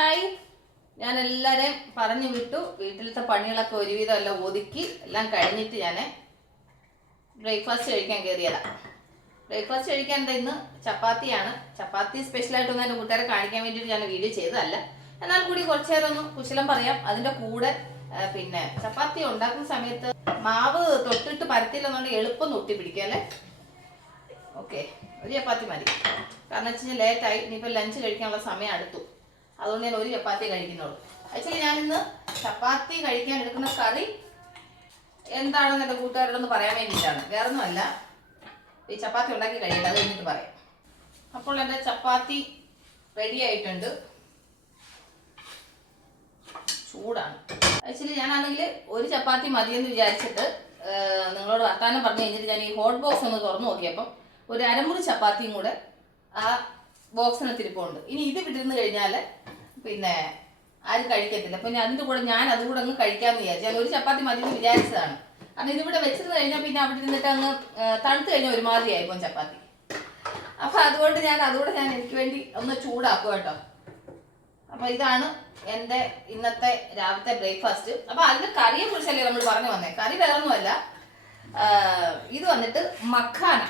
Hi. ഞാൻ എല്ലാവരെയും പറഞ്ഞു വിട്ടു. വീട്ടിലത്തെ പണികളൊക്കെ ഒരുവിധം എല്ലാം ഒതുക്കി. എല്ലാം കഴിഞ്ഞിട്ട് ഞാൻ ബ്രേക്ക്ഫാസ്റ്റ് കഴിക്കാൻ കയറിയതാ ബ്രേക്ക്ഫാസ്റ്റ് കഴിക്കാൻ എന്താ ഇന്ന്? ചപ്പാത്തിയാണ്. ചപ്പാത്തി സ്പെഷ്യലായിട്ടൊന്നും എന്റെ കൂട്ടുകാരെ കാണിക്കാൻ വേണ്ടിയിട്ട് ഞാൻ വീഡിയോ ചെയ്തതല്ല. എന്നാൽ കൂടി കുറച്ചു നേരം ഒന്ന് കുശലം പറയാം. അതിന്റെ കൂടെ പിന്നെ ചപ്പാത്തി ഉണ്ടാക്കുന്ന സമയത്ത് മാവ് തൊട്ടിട്ട് പരത്തില്ലെന്നുണ്ടെങ്കിൽ എളുപ്പം തൊട്ടി പിടിക്കുക അല്ലേ? ഓക്കെ ഒരു ചപ്പാത്തി മതി. കാരണം വെച്ച് കഴിഞ്ഞാൽ ലേറ്റായി ഇനിയിപ്പോൾ ലഞ്ച് കഴിക്കാനുള്ള സമയം അടുത്തു. അതുകൊണ്ട് ഞാൻ ഒരു ചപ്പാത്തി കഴിക്കുന്നുള്ളൂ. ആക്ച്വലി ഞാനിന്ന് ചപ്പാത്തി കഴിക്കാൻ എടുക്കുന്ന കറി എന്താണെന്ന് എന്റെ കൂട്ടുകാരോടൊന്ന് പറയാൻ വേണ്ടിയിട്ടാണ്. വേറൊന്നുമല്ല. ഈ ചപ്പാത്തി ഉണ്ടാക്കി കഴിയട്ടെ അത് പറയാം. അപ്പോൾ എന്റെ ചപ്പാത്തി റെഡി ആയിട്ടുണ്ട്. ചൂടാണ്. ആക്ച്വലി ഞാനാണെങ്കിൽ ഒരു ചപ്പാത്തി മതിയെന്ന് വിചാരിച്ചിട്ട് നിങ്ങളോട് വർത്താനം പറഞ്ഞു കഴിഞ്ഞിട്ട് ഞാൻ ഈ ഹോട്ട് ബോക്സ് ഒന്ന് തുറന്നു നോക്കിയപ്പം ഒരു അരമുറി ചപ്പാത്തിയും കൂടെ ആ ബോക്സിനകത്ത് ഇരിപ്പുണ്ട് ഇനി ഇത് വിട്ടിരുന്ന് കഴിഞ്ഞാൽ പിന്നെ ആരും കഴിക്കത്തില്ല. പിന്നെ അതിന്റെ കൂടെ ഞാൻ അതുകൂടെ അങ്ങ് കഴിക്കാമെന്ന് വിചാരിച്ചു. ഞാൻ ഒരു ചപ്പാത്തി മതി എന്ന് വിചാരിച്ചതാണ്. കാരണം ഇതിവിടെ വെച്ചിരുന്ന് കഴിഞ്ഞാൽ പിന്നെ അവിടെ ഇരുന്നിട്ട് അങ്ങ് തണുത്ത് കഴിഞ്ഞാൽ ഒരുമാതിരി ആയിപ്പോൾ ചപ്പാത്തി. അപ്പൊ അതുകൊണ്ട് ഞാൻ അതുകൂടെ ഞാൻ എനിക്ക് വേണ്ടി ഒന്ന് ചൂടാക്കും കേട്ടോ. അപ്പൊ ഇതാണ് എന്റെ ഇന്നത്തെ രാവിലത്തെ ബ്രേക്ക്ഫാസ്റ്റ് അപ്പൊ അതിന് കറിയെ കുറിച്ചല്ലേ നമ്മൾ പറഞ്ഞു വന്നേ. കറി വേറൊന്നുമല്ല. ഇത് വന്നിട്ട് മക്കാന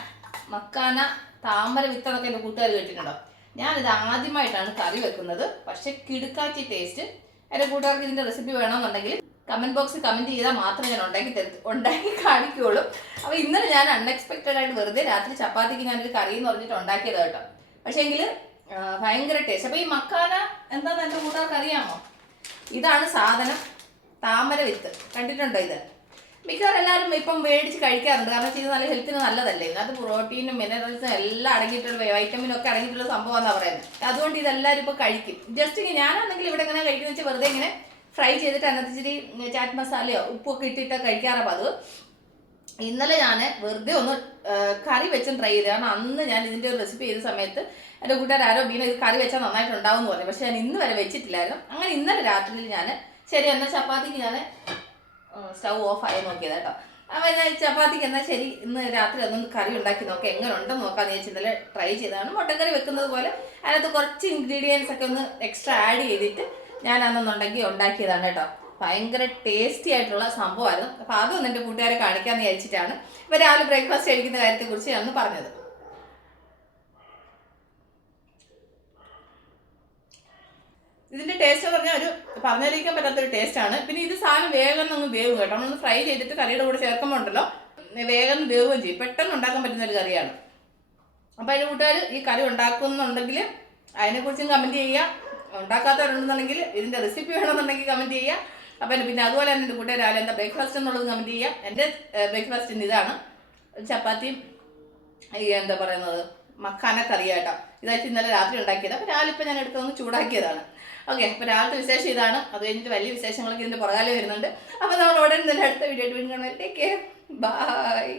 മക്കാന താമര വിത്തെന്നൊക്കെ എന്റെ കൂട്ടുകാർ കേട്ടിട്ടുണ്ടോ? ഞാനിത് ആദ്യമായിട്ടാണ് കറി വെക്കുന്നത്. പക്ഷെ കിടുക്കാച്ചി ടേസ്റ്റ് എന്റെ കൂട്ടുകാർക്ക് ഇതിന്റെ റെസിപ്പി വേണമെന്നുണ്ടെങ്കിൽ കമന്റ് ബോക്സിൽ കമന്റ് ചെയ്താൽ മാത്രമേ ഞാൻ ഉണ്ടാക്കി തരു ഉണ്ടാക്കി കാണിക്കുകയുള്ളൂ. അപ്പോൾ ഇന്നലെ ഞാൻ അൺഎക്സ്പെക്റ്റഡ് ആയിട്ട് വെറുതെ രാത്രി ചപ്പാത്തിക്ക് ഞാനൊരു കറി എന്ന് പറഞ്ഞിട്ട് ഉണ്ടാക്കിയത് കേട്ടോ. പക്ഷേ എങ്കിൽ ഭയങ്കര ടേസ്റ്റ് അപ്പോൾ ഈ മക്കാന എന്താന്ന് എന്റെ കൂട്ടുകാർക്ക് അറിയാമോ? ഇതാണ് സാധനം താമര വിത്ത് കണ്ടിട്ടുണ്ടോ ഇത്? മിക്കവാറും എല്ലാവരും ഇപ്പം മേടിച്ച് കഴിക്കാറുണ്ട്. കാരണം ഇത് നല്ല ഹെൽത്തിന് നല്ലതല്ലേ? അത് പ്രോട്ടീനും മിനറൽസും എല്ലാം അടങ്ങിയിട്ടുള്ള വൈറ്റമിനും ഒക്കെ അടങ്ങിയിട്ടുള്ള സംഭവമാണെന്നാണ് പറയുന്നത് അതുകൊണ്ട് ഇതെല്ലാവരും ഇപ്പോൾ കഴിക്കും. ജസ്റ്റ് ഞാനാണെങ്കിൽ ഇവിടെ ഇങ്ങനെ കഴിക്കുന്ന വെച്ചാൽ വെറുതെ ഇങ്ങനെ ഫ്രൈ ചെയ്തിട്ട് അതിനകത്ത് ഇച്ചിരി ചാറ്റ് മസാലയോ ഉപ്പൊക്കെ ഇട്ടിട്ട് കഴിക്കാറാണ് അത് ഇന്നലെ ഞാൻ വെറുതെ ഒന്ന് കറി വെച്ചും ട്രൈ ചെയ്തു. കാരണം അന്ന് ഞാൻ ഇതിന്റെ ഒരു റെസിപ്പി ചെയ്ത സമയത്ത് എന്റെ കൂട്ടുകാർ ആരോ ബീന ഇത് കറി വെച്ചാൽ നന്നായിട്ട് ഉണ്ടാവും എന്ന് പറഞ്ഞു. പക്ഷേ ഞാൻ ഇന്ന് വരെ വെച്ചിട്ടില്ലായിരുന്നു. അങ്ങനെ ഇന്നലെ രാത്രിയിൽ ഞാൻ ശരി എന്നാൽ ചപ്പാത്തിക്ക് ഞാൻ സ്റ്റൗ ഓഫായി നോക്കിയത് കേട്ടോ അപ്പോൾ ഞാൻ ചപ്പാത്തിക്ക് എന്നാൽ ശരി? ഇന്ന് രാത്രി അതൊന്ന് കറി ഉണ്ടാക്കി നോക്കാം. എങ്ങനെ ഉണ്ടെന്ന് നോക്കാമെന്ന് വിചാരിച്ച് ഇന്നലെ ട്രൈ ചെയ്തതാണ്. മുട്ടക്കറി വെക്കുന്നത് പോലെ അതിനകത്ത് കുറച്ച് ഇൻഗ്രീഡിയൻസ് ഒക്കെ ഒന്ന് എക്സ്ട്രാ ആഡ് ചെയ്തിട്ട് ഞാൻ അന്നൊന്നുണ്ടെങ്കിൽ ഉണ്ടാക്കിയതാണ് കേട്ടോ. ഭയങ്കര ടേസ്റ്റി ആയിട്ടുള്ള സംഭവമായിരുന്നു. അപ്പോൾ ഒന്ന് എന്റെ കൂട്ടുകാരെ കാണിക്കാമെന്ന് വിചാരിച്ചിട്ടാണ് ഇപ്പോൾ രാവിലെ ബ്രേക്ക്ഫാസ്റ്റ് കഴിക്കുന്ന കാര്യത്തെക്കുറിച്ച് ഞാൻ ഒന്ന് പറഞ്ഞത്. ഇതിന്റെ ടേസ്റ്റ് എന്ന് പറഞ്ഞാൽ ഒരു പറഞ്ഞറിയിക്കാൻ പറ്റാത്തൊരു ടേസ്റ്റ് ആണ്. പിന്നെ ഇത് സാധനം വേഗം ഒന്ന് വേവും കേട്ടോ. നമ്മൾ ഫ്രൈ ചെയ്തിട്ട് കറിയുടെ കൂടെ ചേർക്കുമ്പോൾ ഉണ്ടല്ലോ വേഗം വേവുകയും ചെയ്യും. പെട്ടെന്ന് ഉണ്ടാക്കാൻ പറ്റുന്ന ഒരു കറിയാണ്. അപ്പോൾ അതിന്റെ കൂട്ടുകാർ ഈ കറി ഉണ്ടാക്കുന്നുണ്ടെങ്കിൽ അതിനെക്കുറിച്ചും കമന്റ് ചെയ്യുക. ഉണ്ടാക്കാത്തവരുണ്ടെന്നുണ്ടെങ്കിൽ ഇതിന്റെ റെസിപ്പി വേണമെന്നുണ്ടെങ്കിൽ കമന്റ് ചെയ്യുക. അപ്പം പിന്നെ അതുപോലെ തന്നെ എന്റെ കൂട്ടുകാർ രാവിലെ എന്താ ബ്രേക്ക്ഫാസ്റ്റ് എന്നുള്ളത് കമന്റ് ചെയ്യുക. എന്റെ ബ്രേക്ക്ഫാസ്റ്റ് ഇതാണ്. ചപ്പാത്തിയും എന്താ പറയുന്നത് മക്കാന കറിയാട്ടോ ഇതായിട്ട് ഇന്നലെ രാത്രി ഉണ്ടാക്കിയത്. അപ്പോൾ രാവിലെ ഇപ്പം ഞാൻ എടുത്തൊന്ന് ചൂടാക്കിയതാണ്. ഓക്കെ അപ്പോൾ രാവിലത്തെ വിശേഷം ഇതാണ്. അത് കഴിഞ്ഞിട്ട് വലിയ വിശേഷങ്ങളൊക്കെ ഇതിന്റെ പുറകാലേ വരുന്നുണ്ട്. അപ്പോൾ നമ്മൾ ഉടനെ തന്നെ അടുത്ത വീഡിയോ ആയിട്ട് വീണ്ടും കാണാം ടേക്ക് കെയർ ബൈ